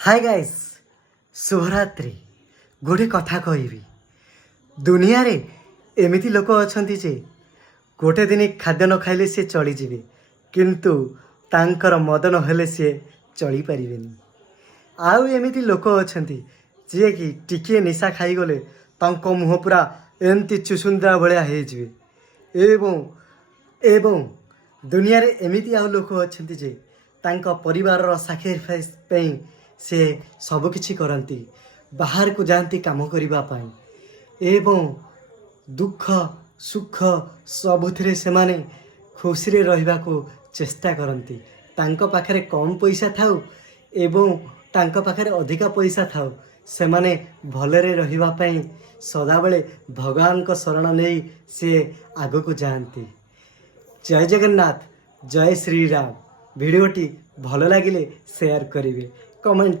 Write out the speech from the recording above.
Hi guys शुभरात्रि गोटे कथा कहबी दुनिया रे एमिति लोक अछंती जे गोटे दिन खाद्य न खाइले से चली जिवे किंतु तांकर मदन हेले से चली परिबेनी। आउ एमिति लोक अछंती जे कि टिके निशा खाई गले तांको मुह पूरा एमती चुसुंदरा भलिया हे जिवे एवं एवं दुनिया रे एमिति आउ लोक अछंती जे तांको परिवार रो सैक्रिफाइस पे से सब किछि करंती बाहर को जानती काम करिबा पाई एवं दुख सुख सबुथिरे से माने खुशी रे रहिबा को चेष्टा करंती। तांको पाखरे कम पैसा थाउ एवं तांको पाखरे अधिका पैसा थाउ से माने भलरे रहिबा पाई सदाबेले भगवान को शरण नेई से आगो को जानती। जय जगन्नाथ जय श्री राम। भिडियोटी भल लागिले शेयर करिवे कमेंट